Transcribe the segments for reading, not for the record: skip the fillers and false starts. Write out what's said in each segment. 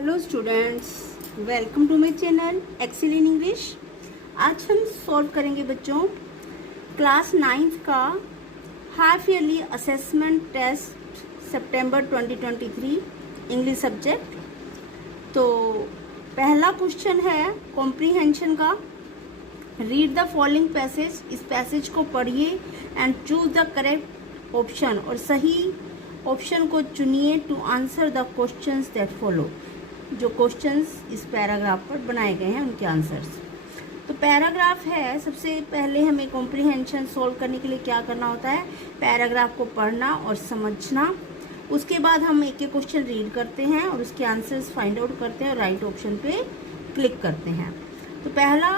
Hello students, welcome to my channel excel in English. आज हम solve करेंगे बच्चों क्लास 9th का हाफ ईयरली असेसमेंट टेस्ट सितंबर 2023 इंग्लिश सब्जेक्ट। तो पहला क्वेश्चन है कॉम्प्रीहेंशन का। रीड द फॉलोइंग पैसेज, इस पैसेज को पढ़िए and choose the correct option, और सही ऑप्शन को चुनिए to answer the questions that follow. जो क्वेश्चंस इस पैराग्राफ पर बनाए गए हैं उनके आंसर्स। तो पैराग्राफ है, सबसे पहले हमें कॉम्प्रीहेंशन सॉल्व करने के लिए क्या करना होता है, पैराग्राफ को पढ़ना और समझना। उसके बाद हम एक एक क्वेश्चन रीड करते हैं और उसके आंसर्स फाइंड आउट करते हैं और राइट ऑप्शन पे क्लिक करते हैं। तो पहला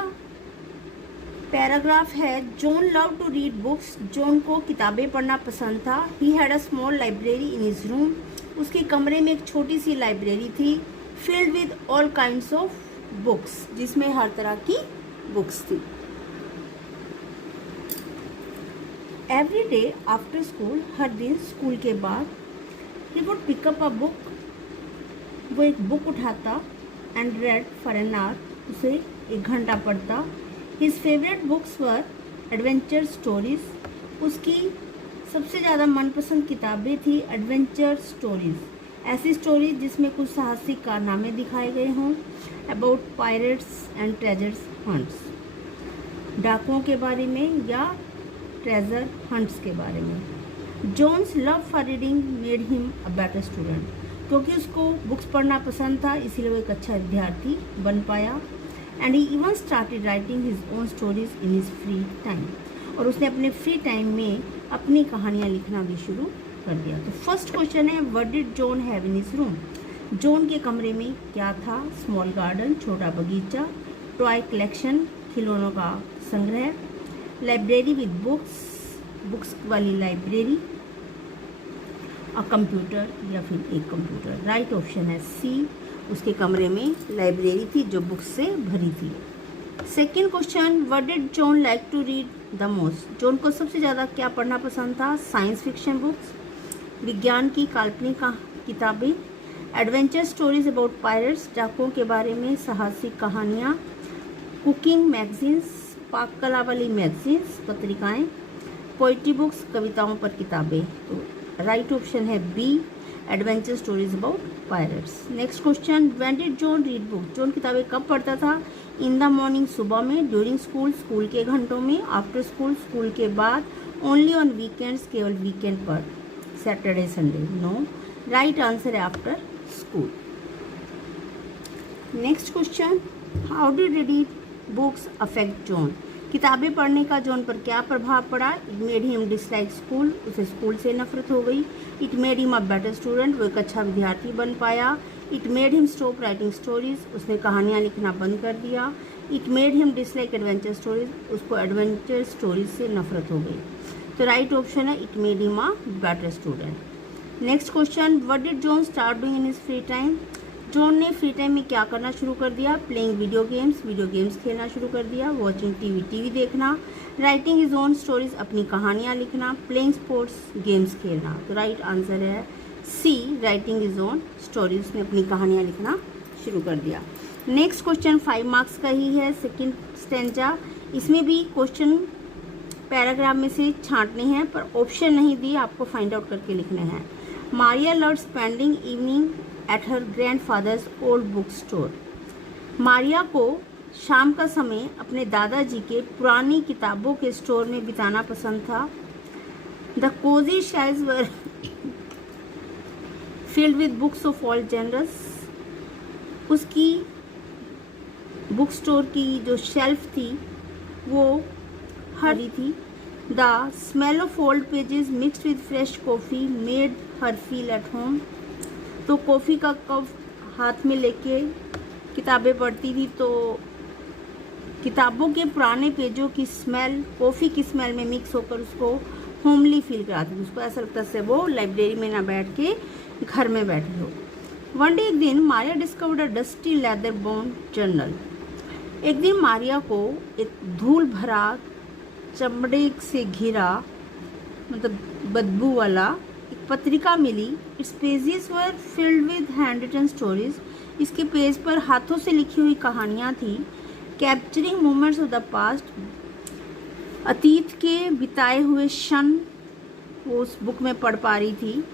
पैराग्राफ है, John love to read books. John को किताबें पढ़ना पसंद था। He had a small library in his room. उसके कमरे में एक छोटी सी लाइब्रेरी थी। Filled with all kinds of books, जिसमें हर तरह की बुक्स थी। एवरी डे आफ्टर स्कूल, हर दिन स्कूल के बाद, he would pick up a book, वो एक बुक उठाता and read for an hour, उसे 1 घंटा पढ़ता। हिज फेवरेट बुक्स वर एडवेंचर स्टोरीज। उसकी सबसे ज़्यादा मनपसंद किताबें थी एडवेंचर स्टोरीज, ऐसी स्टोरीज जिसमें कुछ साहसिक कारनामे दिखाए गए हों, about pirates and treasures hunts, डाकुओं के बारे में या ट्रेजर हंट्स के बारे में। John's love for reading made him a better student. क्योंकि उसको बुक्स पढ़ना पसंद था, इसीलिए वो एक अच्छा विद्यार्थी बन पाया। And he even started writing his own stories in his free time. और उसने अपने फ्री टाइम में अपनी कहानियाँ लिखना भी शुरू कर दिया। तो फर्स्ट क्वेश्चन है, what did John have in his room. John के कमरे में क्या था? स्मॉल गार्डन, छोटा बगीचा, टॉय कलेक्शन, खिलौनों का संग्रह, लाइब्रेरी विद बुक्स, बुक्स वाली लाइब्रेरी, अ कंप्यूटर या फिर एक कंप्यूटर। राइट ऑप्शन है सी, उसके कमरे में लाइब्रेरी थी जो बुक्स से भरी थी। Second question, what did John like to read the most. John को सबसे ज़्यादा क्या पढ़ना पसंद था? साइंस फिक्शन बुक्स, विज्ञान की काल्पनिक किताबें, एडवेंचर स्टोरीज अबाउट पायरेट्स, डाकुओं के बारे में साहसिक कहानियाँ, कुकिंग मैगजीन्स, पाक कला वाली मैगजीन्स पत्रिकाएं, पोइट्री बुक्स, कविताओं पर किताबें। तो राइट ऑप्शन है B, adventure stories about pirates. Next question, when did John read book. John किताबें कब पढ़ता था? इन द मॉर्निंग, सुबह में, ड्यूरिंग स्कूल, स्कूल के घंटों में, आफ्टर स्कूल, स्कूल के बाद, ओनली ऑन वीकेंड्स, केवल वीकेंड पर, Saturday Sunday. No, right answer है after school. Next question, how did reading books affect John. किताबें पढ़ने का जॉन पर क्या प्रभाव पड़ा? It made him dislike school, उसे स्कूल से नफरत हो गई। It made him a better student, वो एक अच्छा विद्यार्थी बन पाया। It made him stop writing stories, उसने कहानियाँ लिखना बंद कर दिया। It made him dislike adventure stories, उसको एडवेंचर स्टोरीज से नफरत हो गई। तो राइट ऑप्शन है it made him a better student. Next question, what did John start doing in his free time. John ने फ्री टाइम में क्या करना शुरू कर दिया? प्लेइंग वीडियो गेम्स खेलना शुरू कर दिया। वॉचिंग टीवी देखना। राइटिंग हिज ओन स्टोरीज, अपनी कहानियाँ लिखना। प्लेइंग स्पोर्ट्स, गेम्स खेलना। तो राइट आंसर है सी, राइटिंग हिज ओन स्टोरीज, उसने अपनी कहानियाँ लिखना शुरू कर दिया। नेक्स्ट क्वेश्चन 5 मार्क्स का ही है, सेकेंड स्टेंजा। इसमें भी क्वेश्चन पैराग्राफ में से छांटने हैं, पर ऑप्शन नहीं दिए, आपको फाइंड आउट करके लिखने हैं। Maria loved spending evening at her grandfathers old book store. Maria को शाम का समय अपने दादाजी के पुरानी किताबों के स्टोर में बिताना पसंद था। The cosy shelves were filled with books of all genres। उसकी बुक स्टोर की जो शेल्फ थी वो हरी थी। The smell of old pages mixed with fresh coffee made her feel at home. तो कॉफ़ी का कप हाथ में लेके किताबें पढ़ती थी, तो किताबों के पुराने पेजों की स्मेल कॉफ़ी की स्मेल में मिक्स होकर उसको होमली फील कराती थी। उसको ऐसा लगता से वो लाइब्रेरी में ना बैठ के घर में बैठी हो। वन डे, एक दिन, मारिया डिस्कवर्ड अ डस्टी लेदर बाउंड जर्नल। एक दिन मारिया को एक धूल भरा चमड़े से घिरा, मतलब बदबू वाला, एक पत्रिका मिली। Its pages were filled with hand written stories. इसके पेज पर हाथों से लिखी हुई कहानियाँ थी, capturing moments of the past, अतीत के बिताए हुए क्षण वो उस बुक में पढ़ पा रही थी।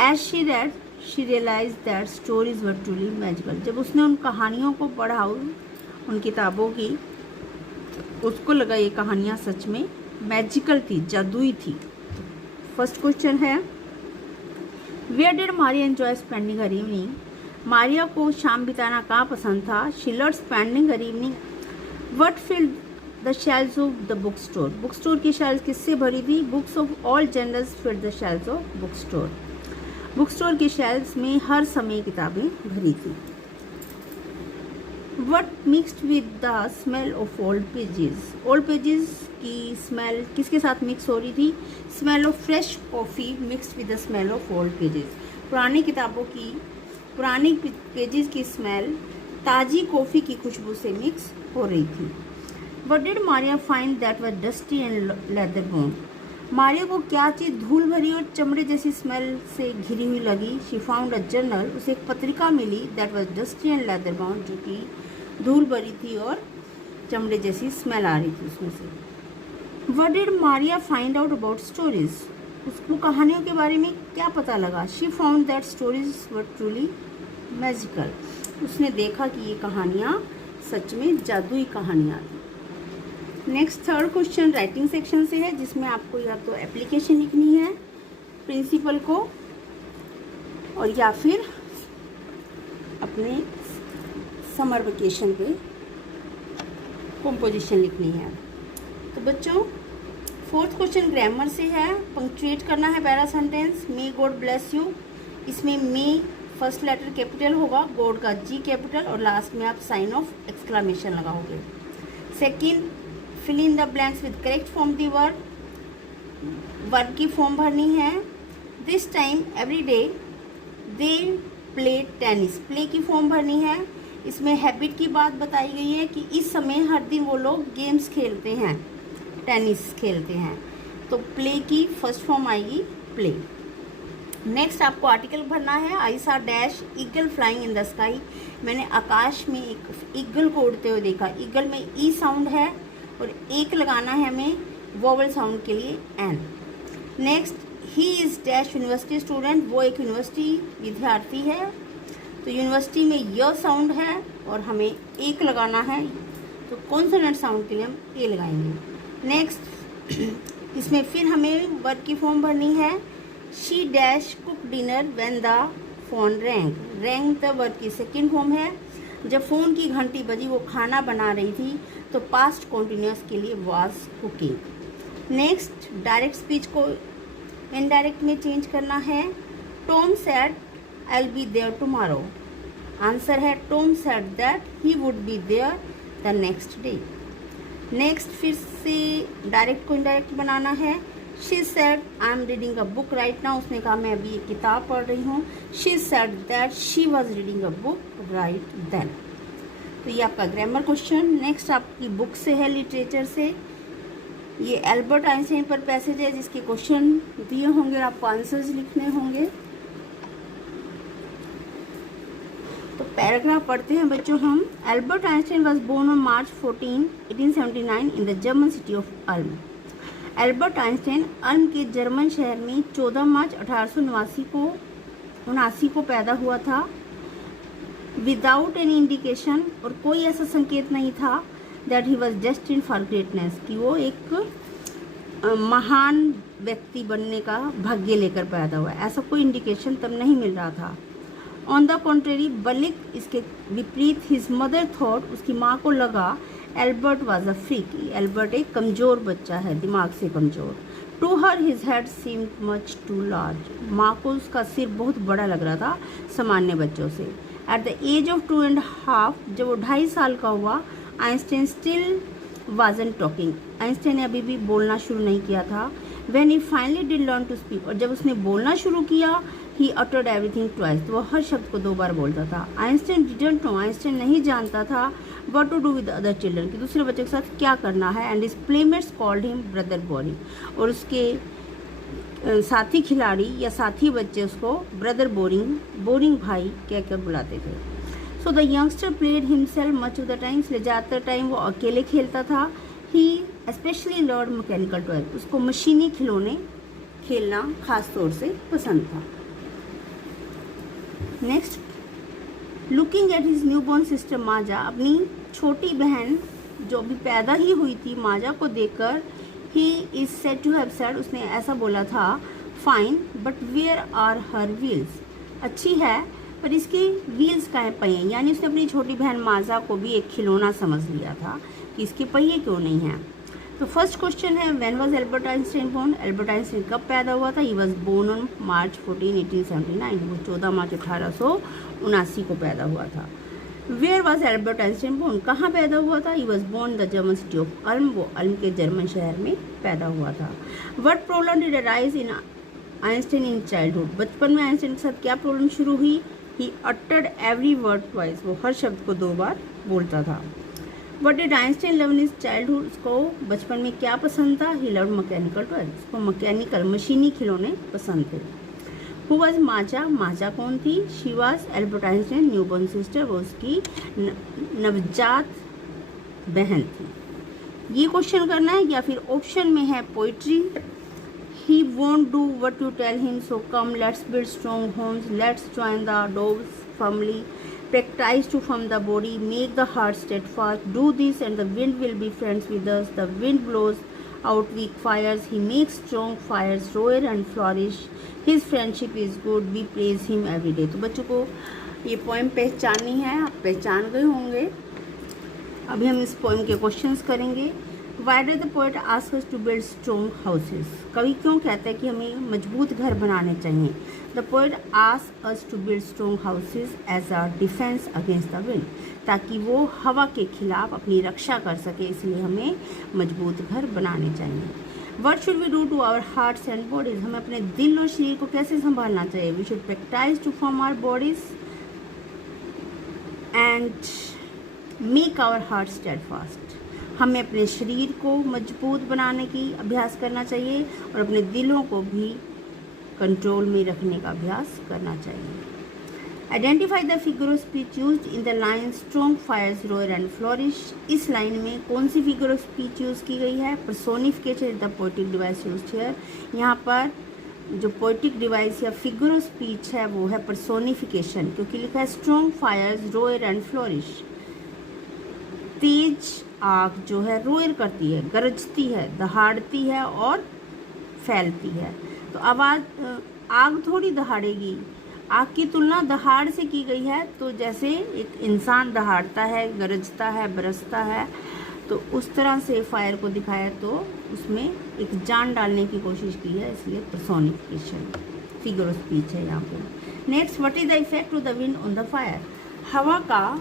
As she read she realize that stories were truly magical. जब उसने उन कहानियों को पढ़ा, उन किताबों की, उसको लगा ये कहानियाँ सच में मैजिकल थी, जादुई थी। फर्स्ट क्वेश्चन है, where did Maria enjoy spending her evening. Maria को शाम बिताना कहाँ पसंद था। She loved spending her evening what filled the shelves of the book store. Book store की शेल्व्स किससे भरी थी। Books of all genders filled the shelves of book store. Book store की शेल्व्स में हर समय किताबें भरी थी। What mixed with the smell of old pages. Old pages की स्मेल किसके साथ मिक्स हो रही थी। Smell of fresh coffee mixed with the smell of old pages. पुरानी किताबों की, पुरानी पेजेस की स्मेल ताज़ी कॉफ़ी की खुशबू से मिक्स हो रही थी। What did Maria find that was dusty and leather bone. Maria को क्या चीज़ धूल भरी और चमड़े जैसी स्मेल से घिरी हुई लगी। She found a journal. उसे एक पत्रिका मिली that was dusty and leather bound, जो कि धूल भरी थी और चमड़े जैसी स्मेल आ रही थी उसमें से। What did Maria find out about stories. उसको कहानियों के बारे में क्या पता लगा। She found that stories were truly magical. उसने देखा कि ये कहानियाँ सच में जादुई कहानियाँ थी। Next third question writing section से है, जिसमें आपको या तो एप्लीकेशन लिखनी है प्रिंसिपल को, और या फिर अपने समर वेकेशन पे कंपोजिशन लिखनी है। तो बच्चों फोर्थ क्वेश्चन ग्रामर से है। पंक्चुएट करना है पहला sentence, may God bless you. इसमें मे फर्स्ट लेटर कैपिटल होगा, गॉड का जी कैपिटल, और लास्ट में आप साइन ऑफ एक्सक्लामेशन लगाओगे। Second, fill in the blanks with correct form the verb. Verb की फॉर्म भरनी है। This time every day they play tennis. Play की फॉर्म भरनी है। इसमें हैबिट की बात बताई गई है कि इस समय हर दिन वो लोग गेम्स खेलते हैं, टेनिस खेलते हैं। तो प्ले की फर्स्ट फॉर्म आएगी प्ले। नेक्स्ट आपको आर्टिकल भरना है। आई सा dash eagle flying in the sky. मैंने आकाश में एक ईगल को उड़ते हुए देखा। ईगल में ई साउंड है और एक लगाना है हमें वोवल साउंड के लिए an. Next, he is dash university student. वो एक यूनिवर्सिटी विद्यार्थी है। तो यूनिवर्सिटी में य साउंड है और हमें एक लगाना है, तो कॉन्सोनेंट साउंड के लिए हम ए लगाएंगे। नेक्स्ट, इसमें फिर हमें वर्ब की फॉर्म भरनी है। She dash cook dinner when the phone wrong. Wrong the verb की सेकेंड फॉर्म है। जब फ़ोन की घंटी बजी वो खाना बना रही थी, तो पास्ट कॉन्टिन्यूस के लिए was cooking. Next, direct speech को इनडायरेक्ट में चेंज करना है। Tom said I will be there tomorrow. Answer है Tom said that he would be there the next day. Next, फिर से डायरेक्ट को इनडायरेक्ट बनाना है। She said I am reading a book right now. उसने कहा मैं अभी एक किताब पढ़ रही हूँ। She said that she was reading a book right then. तो ये आपका ग्रामर क्वेश्चन। नेक्स्ट आपकी बुक से है, लिटरेचर से। ये एल्बर्ट आइंस्टाइन पर पैसेज है, जिसके क्वेश्चन दिए होंगे, आपको आंसर्स लिखने होंगे। तो पैराग्राफ पढ़ते हैं बच्चों हम। Albert Einstein was born on March 14, 1879 in the German city of Ulm. Albert Einstein Ulm के जर्मन शहर में 14 मार्च 1879 को पैदा हुआ था। विदाउट एनी इंडिकेशन, और कोई ऐसा संकेत नहीं था that he was destined for greatness, कि वो एक महान व्यक्ति बनने का भाग्य लेकर पैदा हुआ। ऐसा कोई इंडिकेशन तब नहीं मिल रहा था। ऑन द कॉन्ट्रेरी, बल्कि इसके विपरीत, हिज मदर थॉट, उसकी माँ को लगा Albert was a freak. Albert एक कमज़ोर बच्चा है, दिमाग से कमज़ोर। To her his head seemed much too large. माँ को उसका सिर बहुत बड़ा लग रहा था सामान्य बच्चों से। एट द एज ऑफ 2.5, जब वो 2.5 साल का हुआ, Einstein still wasn't talking. Einstein ने अभी भी बोलना शुरू नहीं किया था। When he finally did learn to speak, और जब उसने बोलना शुरू किया, ही अटर्ड एवरीथिंग ट्वाइस, तो वो हर शब्द को 2 बार बोलता था। आइंस्टाइन डिडंट नो, आइंस्टाइन नहीं जानता था what to do with other children, कि दूसरे बच्चों के साथ क्या करना है। And his playmates called him brother boring, और उसके साथी खिलाड़ी या साथी बच्चे उसको ब्रदर बोरिंग, बोरिंग भाई कहकर बुलाते थे। So the youngster played himself much of the time, इसलिए ज़्यादातर टाइम वो अकेले खेलता था। He specially learn mechanical toy, उसको मशीनी खिलौने खेलना खास तौर से पसंद था। Next, looking at his new born sister Maja, अपनी छोटी बहन जो अभी पैदा ही हुई थी माजा को देखकर ही is said to have said, उसने ऐसा बोला था, fine but where are her wheels, अच्छी है पर इसके व्हील्स कहाँ पहिए, यानी उसने अपनी छोटी बहन माजा को भी एक खिलौना समझ लिया था कि इसके पहिए क्यों नहीं हैं। तो फर्स्ट क्वेश्चन है, when was Albert Einstein born, Albert Einstein कब पैदा हुआ था? He was born on March 14, 1879, वो 14 मार्च 1879 को पैदा हुआ था। Where was Albert Einstein born, कहाँ पैदा हुआ था? He was born the German city of Ulm, वो अल्म के जर्मन शहर में पैदा हुआ था। What problem did arise in Einstein in childhood, बचपन में आइंस्टाइन के साथ क्या प्रॉब्लम शुरू हुई? He uttered every word twice, वो हर शब्द को 2 बार बोलता था। What did Einstein love in his childhood, उसको बचपन में क्या पसंद था? He loved mechanical toys, उसको मैकेनिकल मशीनी खिलौने पसंद थे। Who was माजा, माजा कौन थी? She was Albert Einstein newborn sister, वो उसकी नवजात बहन थी। ये क्वेश्चन करना है या फिर ऑप्शन में है poetry. He won't do what you tell him, so come let's build strong homes, let's join the doves family, practice to form the body, make the heart steadfast, do this and the wind will be friends with us, the wind blows out weak fires, he makes strong fires roar and flourish, his friendship is good, we praise him every day। तो बच्चों को ये poem पहचाननी है, आप पहचान गए होंगे। अभी हम इस पोएम के क्वेश्चंस करेंगे। Why did the poet ask us to build strong houses? कवि क्यों कहता है कि हमें मजबूत घर बनाने चाहिए? The poet asked us to build strong houses as a defense against the wind, ताकि वो हवा के खिलाफ अपनी रक्षा कर सके, इसलिए हमें मजबूत घर बनाने चाहिए। What should we do to our hearts and bodies? हमें अपने दिल और शरीर को कैसे संभालना चाहिए? We should practice to form our bodies and make our hearts steadfast. हमें अपने शरीर को मजबूत बनाने की अभ्यास करना चाहिए और अपने दिलों को भी कंट्रोल में रखने का अभ्यास करना चाहिए। Identify the figure of speech used in the line strong fires roar and flourish, इस लाइन में कौन सी फिगर ऑफ स्पीच यूज़ की गई है? Personification is the poetic device used here, यहाँ पर जो पोएटिक डिवाइस या फिगर ऑफ स्पीच है वो है पर्सोनिफिकेशन, क्योंकि लिखा है strong fires roar and flourish, तेज आग जो है रोयर करती है, गरजती है, दहाड़ती है और फैलती है। तो आवाज़ आग थोड़ी दहाड़ेगी, आग की तुलना दहाड़ से की गई है, तो जैसे एक इंसान दहाड़ता है, गरजता है, बरसता है, तो उस तरह से फायर को दिखाया, तो उसमें एक जान डालने की कोशिश की है, इसलिए पर्सोनिफिकेशन फिगर ऑफ स्पीच है यहाँ पे। Next, what is the effect of the wind on the fire, हवा का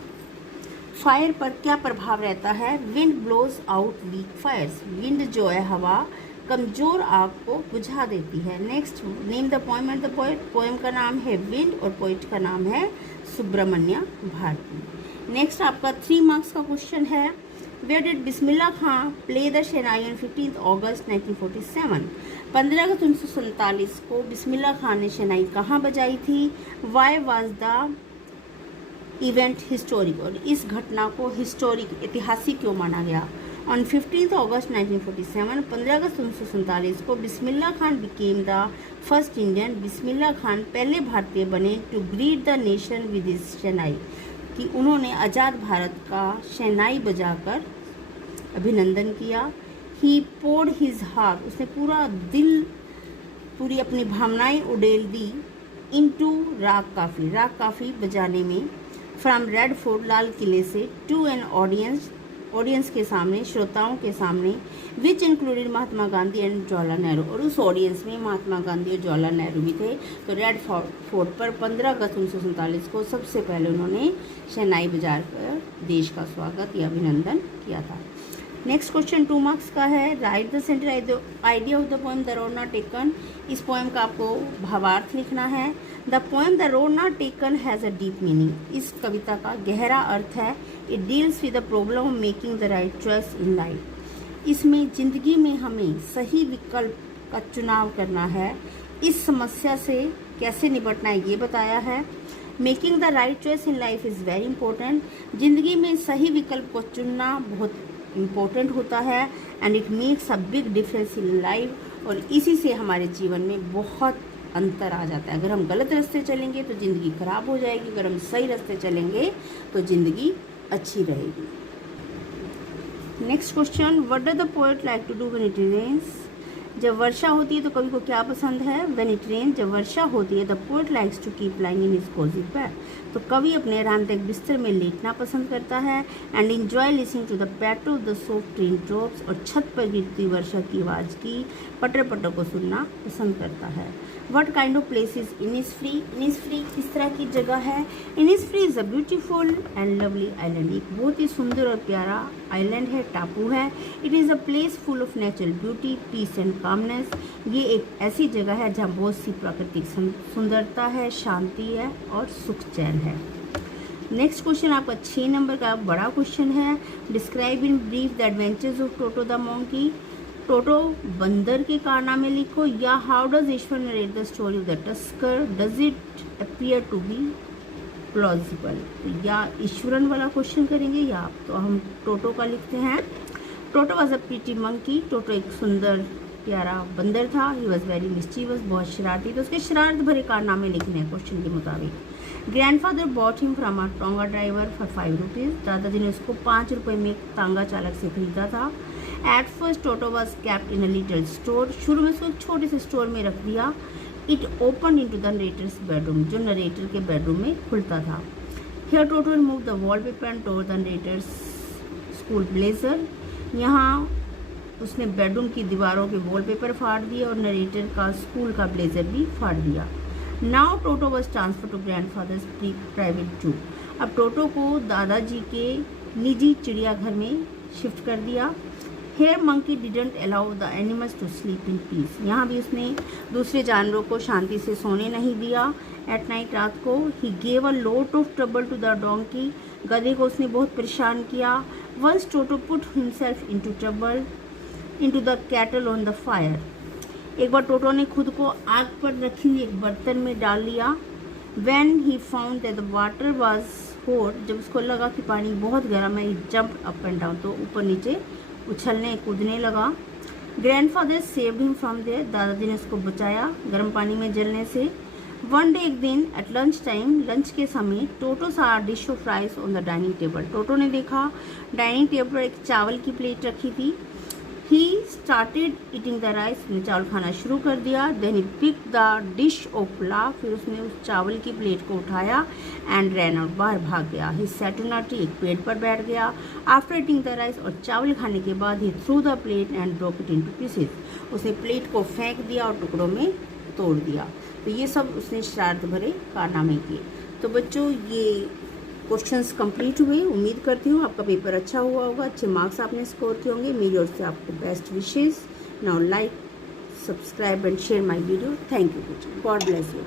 फायर पर क्या प्रभाव रहता है? Wind blows out weak fires, wind जो है हवा कमज़ोर आग को बुझा देती है। Next, name the poem and the poet, poem का नाम है विंड और पोएट का नाम है सुब्रमण्य भारती। नेक्स्ट आपका 3 मार्क्स का क्वेश्चन है, where did Bismillah Khan play the shehnai on 15 अगस्त 1947, 15 अगस्त 1947 को बिस्मिल्लाह खां ने शहनाई कहाँ बजाई थी? Why was the event historic, और इस घटना को हिस्टोरिक ऐतिहासिक क्यों माना गया? ऑन 15 अगस्त 1947, 15 अगस्त 1947 को Bismillah Khan became the first Indian, Bismillah Khan पहले भारतीय बने to greet the nation with his shehnai, कि उन्होंने आज़ाद भारत का शहनाई बजाकर अभिनंदन किया। ही पोर्ड हिज हार्ट, उसने पूरा दिल, पूरी अपनी भावनाएं उड़ेल दी इनटू राग काफ़ी, राग काफ़ी बजाने में, फ्रॉम रेड फोर्ट, लाल किले से, टू एन ऑडियंस के सामने, श्रोताओं के सामने, which included Mahatma Gandhi and Jawaharlal Nehru, और उस ऑडियंस में महात्मा गांधी और जवाहरलाल नेहरू भी थे। तो रेड फोर्ट पर 15 अगस्त 1947 को सबसे पहले उन्होंने शहनाई बजाकर देश का स्वागत या अभिनंदन किया था। नेक्स्ट क्वेश्चन 2 मार्क्स का है, right the centre idea of the poem the road not taken, इस पोएम का आपको भावार्थ लिखना है। The poem the road not taken has a deep meaning, इस कविता का गहरा अर्थ है। It deals with the problem of making the right choice in life, इसमें ज़िंदगी में हमें सही विकल्प का चुनाव करना है। इस समस्या से कैसे निपटना है ये बताया है। Making the right choice in life is very important. ज़िंदगी में सही विकल्प को चुनना बहुत इम्पोर्टेंट होता है and it makes a big difference in life. और इसी से हमारे जीवन में बहुत अंतर आ जाता है। अगर हम गलत रास्ते चलेंगे तो ज़िंदगी खराब हो जाएगी, अगर हम सही रास्ते चलेंगे तो ज़िंदगी अच्छी रहेगी। Next question, what does the poet like to do when it rains? जब वर्षा होती है तो कवि को क्या पसंद है? व्हेन इट रेन्स, जब वर्षा होती है the poet likes to keep lying in his cosy bed, तो कवि अपने आरामदायक बिस्तर में लेटना पसंद करता है and enjoy listening to the patter of the soft rain drops, और छत पर गिरती वर्षा की आवाज़ की पटर पटर को सुनना पसंद करता है। What kind of place is Innisfree? Innisfree किस तरह की जगह है? Innisfree is a beautiful and lovely island, एक बहुत ही सुंदर और प्यारा आइलैंड है, टापू है। It is a place full of natural beauty, peace and calmness, ये एक ऐसी जगह है जहाँ बहुत सी प्राकृतिक सुंदरता है, शांति है और सुख चैन है। नेक्स्ट क्वेश्चन आपका 6 नंबर का बड़ा क्वेश्चन है, describe in brief the adventures of Toto the monkey. Toto बंदर के कारनामे लिखो, या how does Ishwar narrate the story of the tusker, does it appear to be plausible. या ईश्वरन वाला क्वेश्चन करेंगे या तो हम टोटो का लिखते हैं। Toto was a pretty monkey, Toto एक सुंदर प्यारा बंदर था। ही वॉज वेरी मिस्चीवस, बहुत शरारती, तो उसके शरारत भरे कारनामे लिखने हैं क्वेश्चन के मुताबिक। Grandfather bought him from a tonga driver for 5 rupees, दादाजी ने उसको 5 रुपये में एक तांगा चालक से खरीदा था। At first Toto was kept in a little store, शुरू में उसको एक छोटे से स्टोर में रख दिया। It open into the narrator's bedroom, जो नरेटर के बेडरूम में खुलता था। Here Toto remove the wallpaper and tore the narrator's school blazer, यहाँ उसने बेडरूम की दीवारों के वॉलपेपर फाड़ दिए और नरेटर का स्कूल का ब्लेजर भी फाड़ दिया। Now Toto was transfer to grandfather's private zoo, अब टोटो को दादाजी के निजी चिड़ियाघर में शिफ्ट कर दिया। Here monkey didn't allow the animals to sleep in peace, यहाँ भी उसने दूसरे जानवरों को शांति से सोने नहीं दिया। एट नाइट, रात को, he gave a lot of trouble to the donkey, गधे को उसने बहुत परेशान किया। Once Toto put himself into trouble into the kettle on the fire, एक बार टोटो ने खुद को आग पर रखी हुई एक बर्तन में डाल लिया। When he found that the water was hot, जब उसको लगा कि पानी बहुत गर्म है, he jumped up and down, तो ऊपर नीचे उछलने कूदने लगा। Grandfather saved him from there, दादाजी ने उसको बचाया गर्म पानी में जलने से। वन डे, एक दिन, एट लंच टाइम, लंच के समय, Toto saw dish of rice on the dining table, Toto ने देखा डाइनिंग टेबल पर एक चावल की प्लेट रखी थी। He started eating the rice, उसने चावल खाना शुरू कर दिया। Then he pick the dish of pulao, फिर उसने उस चावल की प्लेट को उठाया एंड रैन आउट, बाहर भाग गया। He sat on a tree, एक पेड़ पर बैठ गया। आफ्टर ईटिंग द राइस, और चावल खाने के बाद, he threw the plate and broke it into pieces, उसने प्लेट को फेंक दिया और टुकड़ों में तोड़ दिया। तो ये सब उसने शरारत भरे कारनामे किए। तो बच्चों, ये क्वेश्चंस कंप्लीट हुए। उम्मीद करती हूँ आपका पेपर अच्छा हुआ होगा, अच्छे मार्क्स आपने स्कोर किए होंगे। मेरी ओर से आपको best wishes. Now like, subscribe and share my video. Thank you, God bless you.